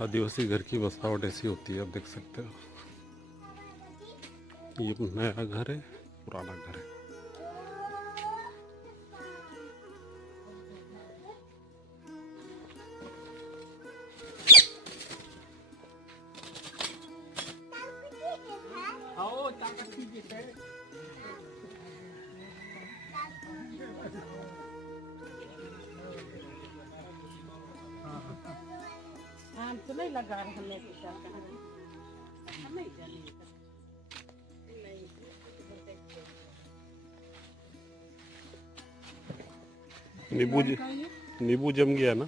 आदिवासी घर की बसावट ऐसी होती है, आप देख सकते हो। ये नया घर है, पुराना घर है। तो नहीं लगा रहा हमने नहीं जानी नींबू जम गया ना।